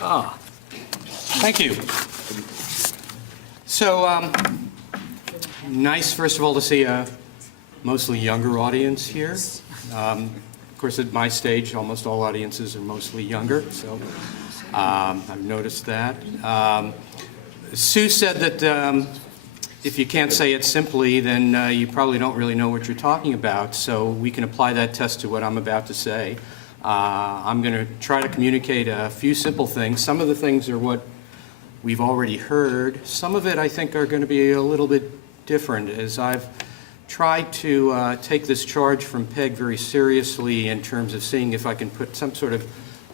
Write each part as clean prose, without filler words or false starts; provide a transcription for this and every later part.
Thank you. So, nice, first of all, to see a mostly younger audience here. Of course, at my stage, almost all audiences are mostly younger, so I've noticed that. Sue said that if you can't say it simply, then you probably don't really know what you're talking about, so we can apply that test to what I'm about to say. I'm going to try to communicate a few simple things. Some of the things are what we've already heard. Some of it, I think, are going to be a little bit different, as I've tried to take this charge from Peg very seriously in terms of seeing if I can put some sort of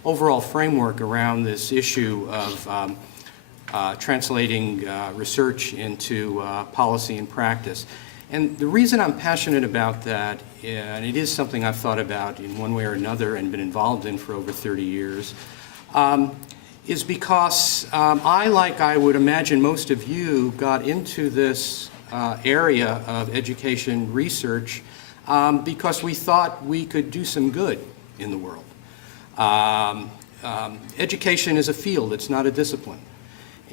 overall framework around this issue of translating research into policy and practice. And the reason I'm passionate about that, and it is something I've thought about in one way or another and been involved in for over 30 years, is because I would imagine most of you, got into this area of education research because we thought we could do some good in the world. Education is a field, it's not a discipline.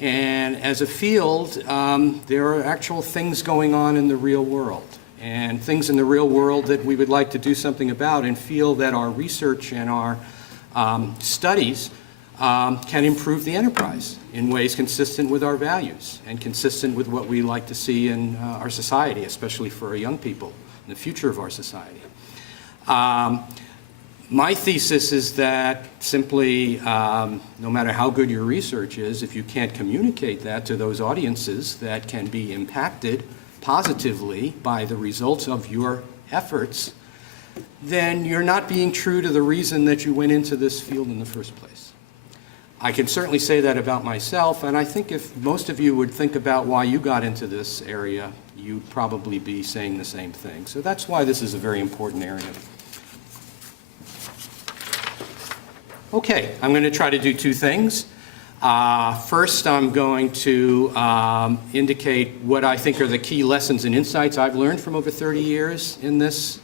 And as a field, there are actual things going on in the real world, and things in the real world that we would like to do something about and feel that our research and our studies can improve the enterprise in ways consistent with our values and consistent with what we like to see in our society, especially for our young people, in the future of our society. My thesis is that simply, no matter how good your research is, if you can't communicate that to those audiences that can be impacted positively by the results of your efforts, then you're not being true to the reason that you went into this field in the first place. I can certainly say that about myself, and I think if most of you would think about why you got into this area, you'd probably be saying the same thing. So that's why this is a very important area. Okay, I'm going to try to do two things. First, I'm going to indicate what I think are the key lessons and insights I've learned from over 30 years in this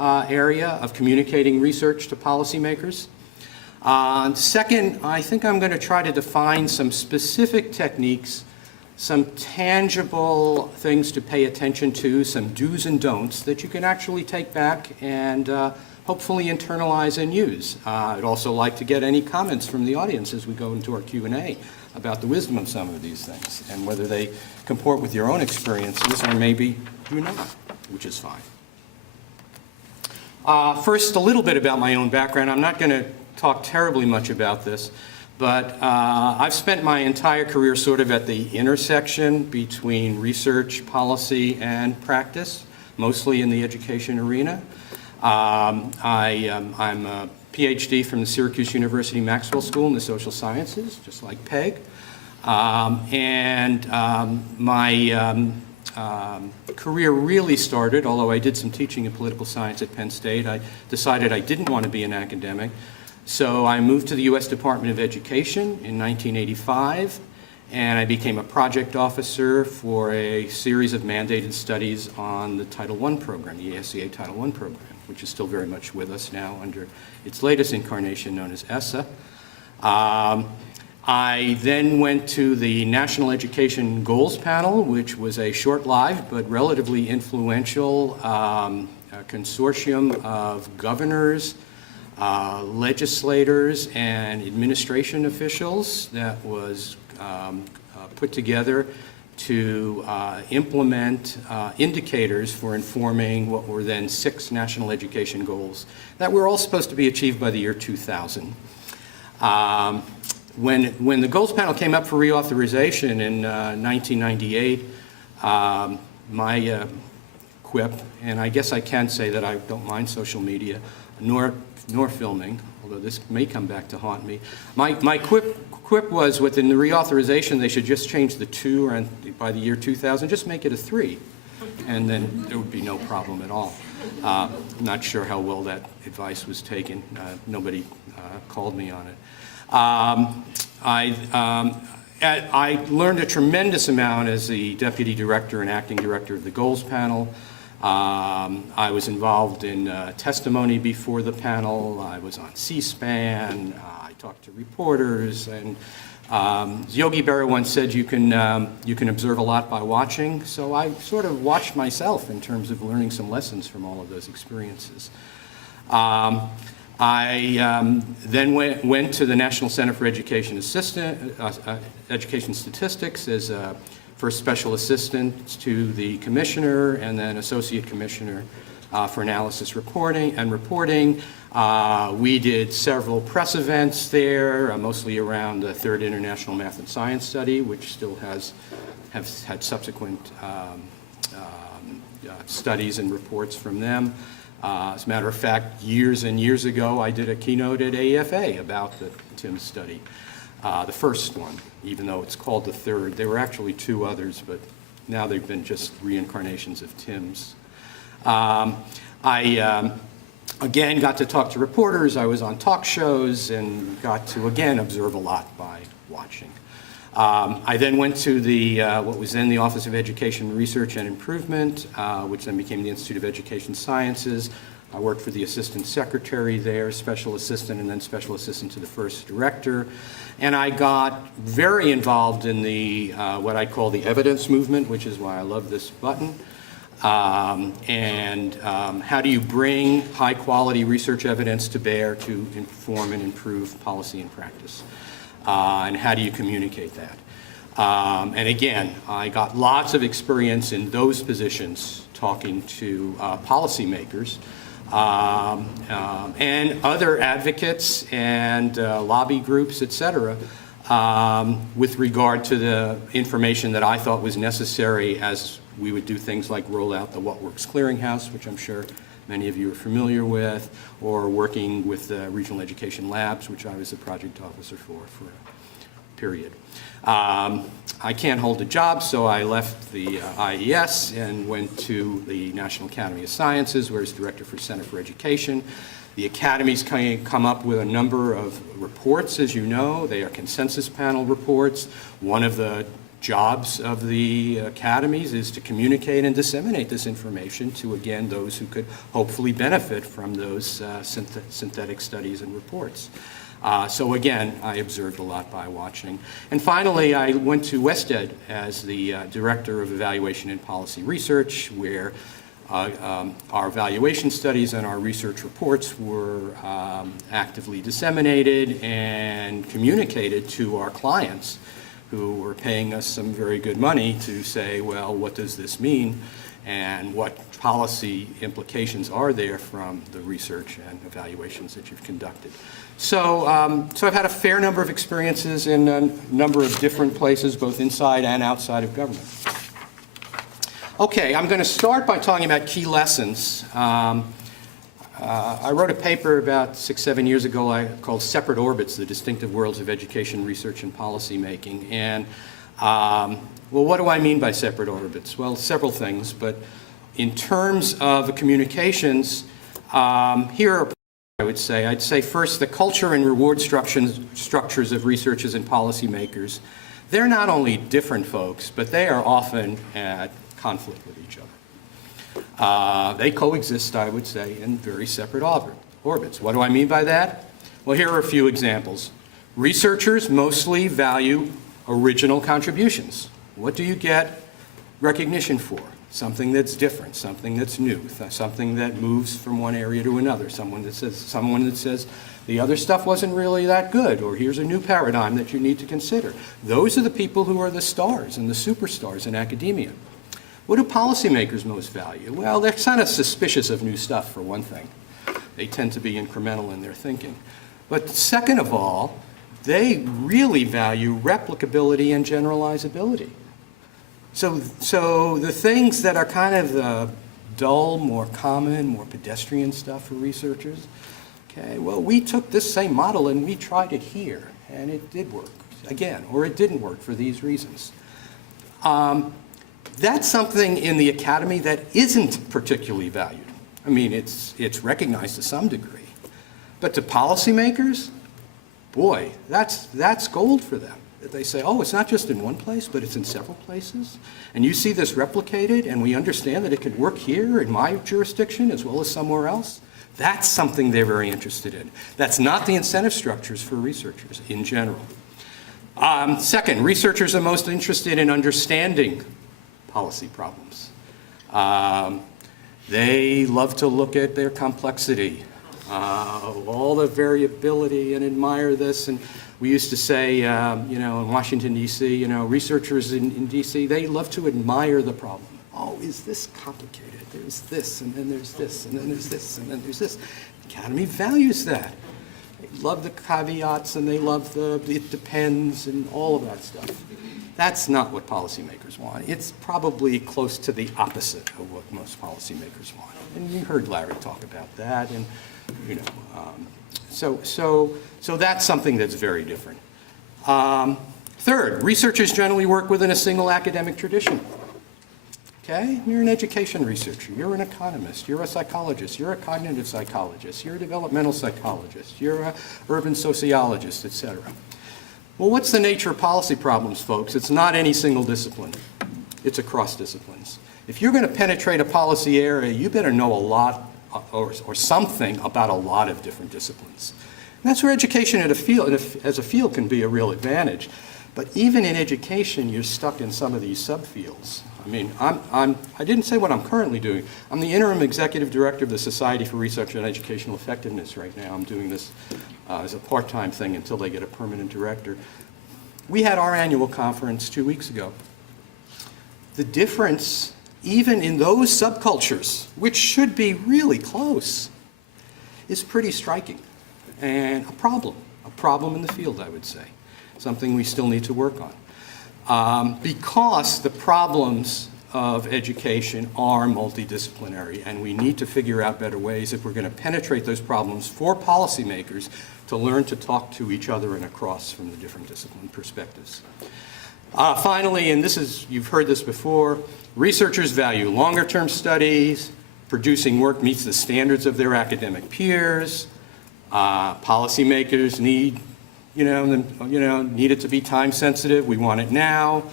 area of communicating research to policymakers. Second, I think I'm going to try to define some specific techniques, some tangible things to pay attention to, some do's and don'ts that you can actually take back and hopefully internalize and use. I'd also like to get any comments from the audience as we go into our Q&A about the wisdom of some of these things and whether they comport with your own experiences or maybe do not, which is fine. First, a little bit about my own background. I'm not going to talk terribly much about this, but I've spent my entire career sort of at the intersection between research, policy, and practice, mostly in the education arena. I'm a PhD from the Syracuse University Maxwell School in the social sciences, just like Peg. My career really started, although I did some teaching in political science at Penn State. I decided I didn't want to be an academic, so I moved to the U.S. Department of Education in 1985, and I became a project officer for a series of mandated studies on the Title I program, the ASCA Title I program, which is still very much with us now under its latest incarnation known as ESSA. I then went to the National Education Goals Panel, which was a short-lived but relatively influential consortium of governors, legislators, and administration officials that was put together to implement indicators for informing what were then 6 national education goals that were all supposed to be achieved by the year 2000. When the goals panel came up for reauthorization in 1998, my quip, and I guess I can say that I don't mind social media, nor filming, although this may come back to haunt me. My quip was within the reauthorization they should just change the 2, and by the year 2000 just make it a 3, and then there would be no problem at all. I'm not sure how well that advice was taken. Nobody called me on it. I learned a tremendous amount as the deputy director and acting director of the goals panel. I was involved in testimony before the panel. I was on C-SPAN. I talk to reporters, and Yogi Berra once said you can observe a lot by watching, so I sort of watched myself in terms of learning some lessons from all of those experiences. I then went to the National Center for Education Statistics as first special assistant to the commissioner and then associate commissioner for analysis reporting. We did several press events there, mostly around the Third International Math and Science Study, which still has had subsequent studies and reports from them. As a matter of fact, years and years ago, I did a keynote at AFA about the TIMS study, the first one, even though it's called the third. There were actually two others, but now they've been just reincarnations of TIMS. I, again, got to talk to reporters. I was on talk shows and got to, again, observe a lot by watching. I then went to the, what was then the Office of Education Research and Improvement, which then became the Institute of Education Sciences. I worked for the assistant secretary there, special assistant, and then special assistant to the first director. And I got very involved in the, what I call the evidence movement, which is why I love this button. How do you bring high quality research evidence to bear to inform and improve policy and practice? And how do you communicate that? And again, I got lots of experience in those positions talking to policymakers and other advocates and lobby groups, et cetera, with regard to the information that I thought was necessary as we would do things like roll out the What Works Clearinghouse, which I'm sure many of you are familiar with, or working with the Regional Education Labs, which I was the project officer for a period. I can't hold a job, so I left the IES and went to the National Academy of Sciences, where I was director for Center for Education. The academies come up with a number of reports, as you know. They are consensus panel reports. One of the jobs of the academies is to communicate and disseminate this information to, again, those who could hopefully benefit from those synthetic studies and reports. So again, I observed a lot by watching. And finally, I went to WestEd as the Director of Evaluation and Policy Research, where our evaluation studies and our research reports were actively disseminated and communicated to our clients, who were paying us some very good money to say, well, what does this mean, and what policy implications are there from the research and evaluations that you've conducted. So, so I've had a fair number of experiences in a number of different places, both inside and outside of government. Okay, I'm going to start by talking about key lessons. I wrote a paper about 6-7 years ago called Separate Orbits, the Distinctive Worlds of Education, Research, and Policy Making. And, well, what do I mean by separate orbits? Well, several things, but in terms of the communications, here are, I'd say first, the culture and reward structures of researchers and policymakers. They're not only different folks, but they are often at conflict with each other. They coexist, I would say, in very separate orbits. What do I mean by that? Well, here are a few examples. Researchers mostly value original contributions. What do you get recognition for? Something that's different, something that's new, something that moves from one area to another, someone that says the other stuff wasn't really that good, or here's a new paradigm that you need to consider. Those are the people who are the stars and the superstars in academia. What do policymakers most value? Well, they're kind of suspicious of new stuff, for one thing. They tend to be incremental in their thinking. But second of all, they really value replicability and generalizability. So the things that are kind of dull, more common, more pedestrian stuff for researchers, okay, well, we took this same model and we tried it here, and it did work, again, or it didn't work for these reasons. That's something in the academy that isn't particularly valued. I mean, it's recognized to some degree. But to policymakers, boy, that's gold for them. That they say, oh, it's not just in one place, but it's in several places. And you see this replicated, and we understand that it could work here in my jurisdiction as well as somewhere else. That's something they're very interested in. That's not the incentive structures for researchers in general. Second, researchers are most interested in understanding policy problems. They love to look at their complexity, all the variability, and admire this. And we used to say, in Washington, D.C., researchers in D.C., they love to admire the problem. Oh, is this complicated? There's this, and then there's this, and then there's this, and then there's this. The Academy values that. They love the caveats, and they love the it depends, and all of that stuff. That's not what policymakers want. It's probably close to the opposite of what most policymakers want. And you heard Larry talk about that, and so that's something that's very different. Third, researchers generally work within a single academic tradition. Okay? You're an education researcher, you're an economist, you're a psychologist, you're a cognitive psychologist, you're a developmental psychologist, you're an urban sociologist, etc. Well, what's the nature of policy problems, folks? It's not any single discipline. It's across disciplines. If you're going to penetrate a policy area, you better know a lot or something about a lot of different disciplines. And that's where education as a field can be a real advantage. But even in education, you're stuck in some of these subfields. I mean, I didn't say what I'm currently doing. I'm the interim executive director of the Society for Research on Educational Effectiveness right now. I'm doing this as a part-time thing until they get a permanent director. We had our annual conference 2 weeks ago. The difference, even in those subcultures, which should be really close, is pretty striking and a problem in the field, I would say. Something we still need to work on. Because the problems of education are multidisciplinary, and we need to figure out better ways if we're going to penetrate those problems for policymakers to learn to talk to each other and across from the different discipline perspectives. Finally, and you've heard this before, researchers value longer-term studies, producing work meets the standards of their academic peers, policymakers need it to be time sensitive. We want it now.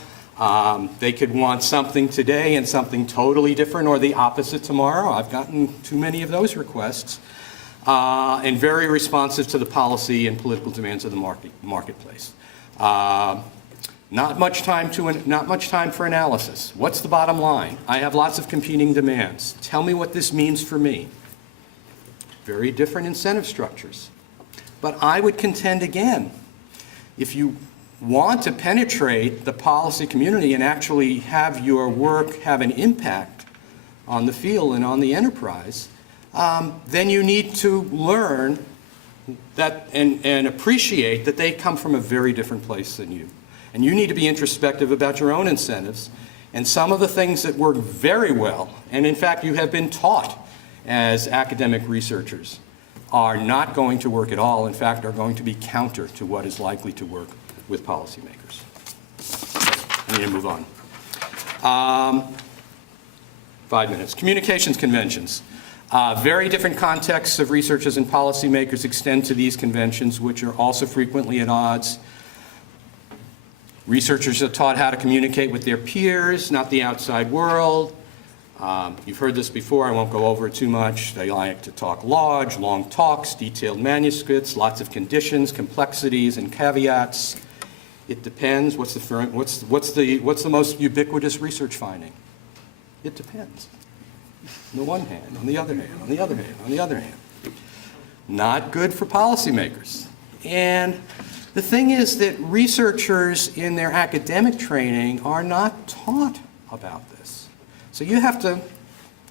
They could want something today and something totally different or the opposite tomorrow. I've gotten too many of those requests. And very responsive to the policy and political demands of the marketplace. Not much time for analysis. What's the bottom line? I have lots of competing demands. Tell me what this means for me. Very different incentive structures. But I would contend again, if you want to penetrate the policy community and actually have your work have an impact on the field and on the enterprise, then you need to learn that and appreciate that they come from a very different place than you. And you need to be introspective about your own incentives and some of the things that work very well, and in fact you have been taught as academic researchers, are not going to work at all, in fact, are going to be counter to what is likely to work with policymakers. I need to move on. 5 minutes. Communications conventions. Very different contexts of researchers and policymakers extend to these conventions, which are also frequently at odds. Researchers are taught how to communicate with their peers, not the outside world. You've heard this before, I won't go over it too much. They like to talk large, long talks, detailed manuscripts, lots of conditions, complexities, and caveats. It depends. What's the most ubiquitous research finding? It depends. On the one hand, on the other hand, on the other hand, on the other hand. Not good for policymakers. And the thing is that researchers in their academic training are not taught about this. So you have to,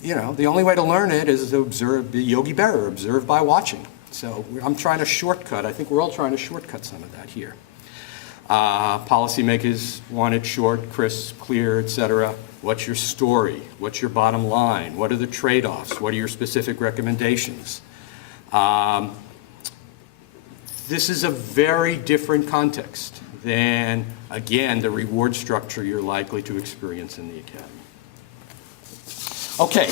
the only way to learn it is to observe, be Yogi Berra, observe by watching. So I'm trying to shortcut. I think we're all trying to shortcut some of that here. Policymakers want it short, crisp, clear, etc. What's your story? What's your bottom line? What are the trade-offs? What are your specific recommendations? This is a very different context than, again, the reward structure you're likely to experience in the academy. Okay,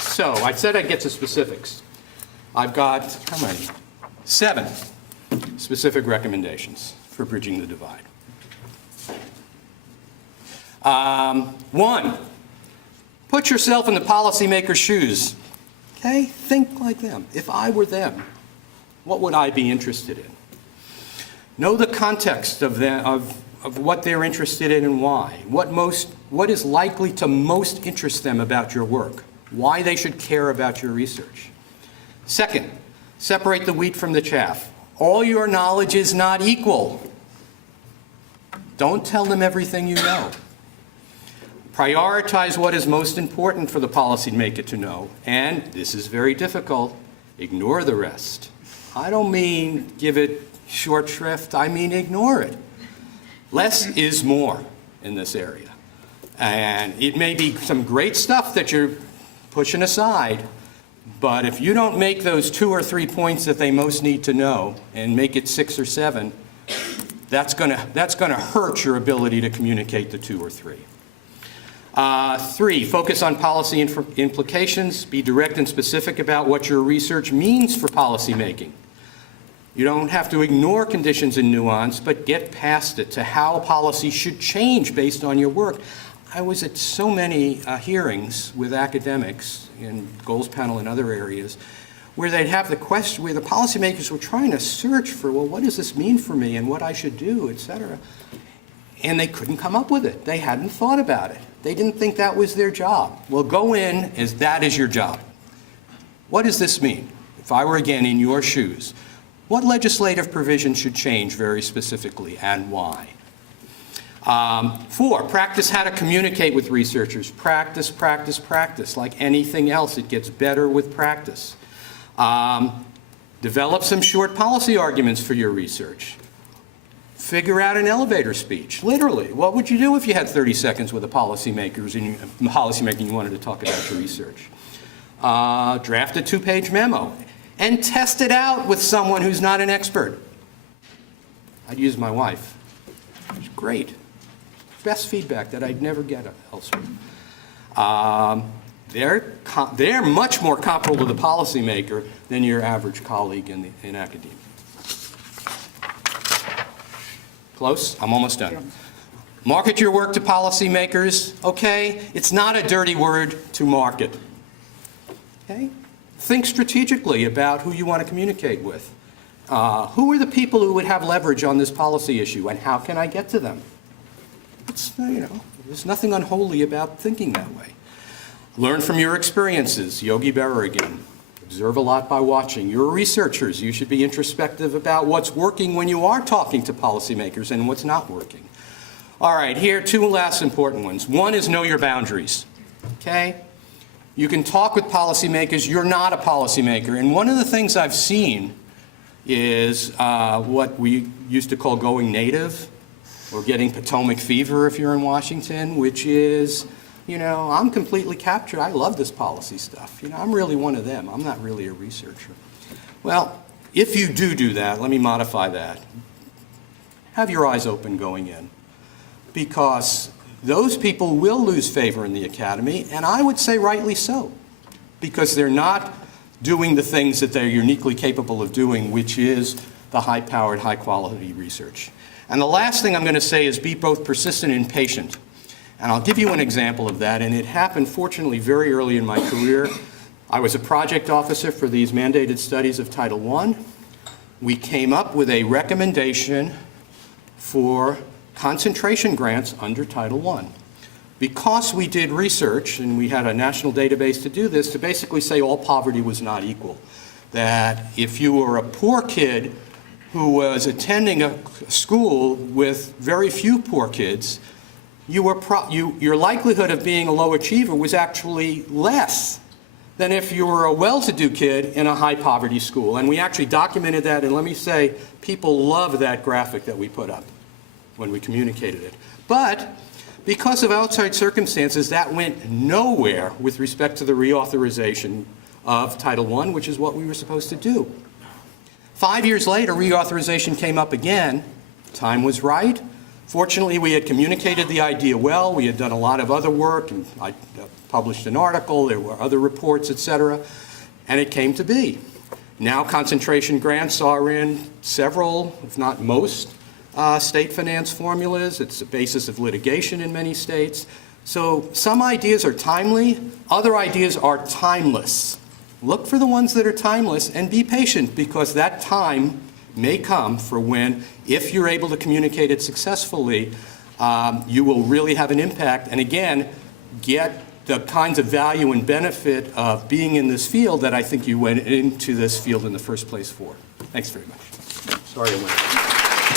so I said I'd get to specifics. I've got, how many? 7 specific recommendations for bridging the divide. 1, put yourself in the policymaker's shoes. Okay? Think like them. If I were them, what would I be interested in? Know the context of what they're interested in and why. What is likely to most interest them about your work. Why they should care about your research. Second, separate the wheat from the chaff. All your knowledge is not equal. Don't tell them everything you know. Prioritize what is most important for the policymaker to know. And this is very difficult. Ignore the rest. I don't mean give it short shrift. I mean ignore it. Less is more in this area. And it may be some great stuff that you're pushing aside, but if you don't make those 2 or 3 points that they most need to know and make it 6 or 7, that's going to hurt your ability to communicate the 2 or 3. 3, focus on policy implications. Be direct and specific about what your research means for policy making. You don't have to ignore conditions and nuance, but get past it to how policy should change based on your work. I was at so many hearings with academics in goals panel and other areas where they'd have the question, where the policymakers were trying to search for, well, what does this mean for me and what I should do, et cetera. And they couldn't come up with it. They hadn't thought about it. They didn't think that was their job. Well, go in as that is your job. What does this mean? If I were again in your shoes, what legislative provision should change very specifically and why? 4, practice how to communicate with researchers. Practice, practice, practice. Like anything else, it gets better with practice. Develop some short policy arguments for your research. Figure out an elevator speech, literally. What would you do if you had 30 seconds with a policymaker and you wanted to talk about your research? Draft a 2-page memo and test it out with someone who's not an expert. I'd use my wife. She's great. Best feedback that I'd never get elsewhere. They're much more comparable to the policymaker than your average colleague in academia. Close? I'm almost done. Market your work to policymakers, okay? It's not a dirty word to market, okay? Think strategically about who you want to communicate with. Who are the people who would have leverage on this policy issue, and how can I get to them? There's nothing unholy about thinking that way. Learn from your experiences. Yogi Berra again. Observe a lot by watching. You're researchers. You should be introspective about what's working when you are talking to policymakers and what's not working. All right, here are 2 last important ones. One is know your boundaries, okay? You can talk with policymakers. You're not a policymaker. And one of the things I've seen is what we used to call going native, or getting Potomac fever if you're in Washington, which is, I'm completely captured. I love this policy stuff. I'm really one of them. I'm not really a researcher. Well, if you do that, let me modify that. Have your eyes open going in, because those people will lose favor in the academy, and I would say rightly so, because they're not doing the things that they're uniquely capable of doing, which is the high-powered, high-quality research. And the last thing I'm going to say is be both persistent and patient. And I'll give you an example of that, and it happened, fortunately, very early in my career. I was a project officer for these mandated studies of Title I. We came up with a recommendation for concentration grants under Title I. Because we did research, and we had a national database to do this, to basically say all poverty was not equal. That if you were a poor kid who was attending a school with very few poor kids, your likelihood of being a low achiever was actually less than if you were a well-to-do kid in a high-poverty school. And we actually documented that, and let me say, people love that graphic that we put up when we communicated it. But because of outside circumstances, that went nowhere with respect to the reauthorization of Title I, which is what we were supposed to do. 5 years later, reauthorization came up again. Time was right. Fortunately, we had communicated the idea well. We had done a lot of other work, and I published an article. There were other reports, et cetera, and it came to be. Now concentration grants are in several, if not most, state finance formulas. It's the basis of litigation in many states. So some ideas are timely. Other ideas are timeless. look for the ones that are timeless and be patient, because that time may come for when, if you're able to communicate it successfully, you will really have an impact, and again, get the kinds of value and benefit of being in this field that I think you went into this field in the first place for. Thanks very much. Sorry I went.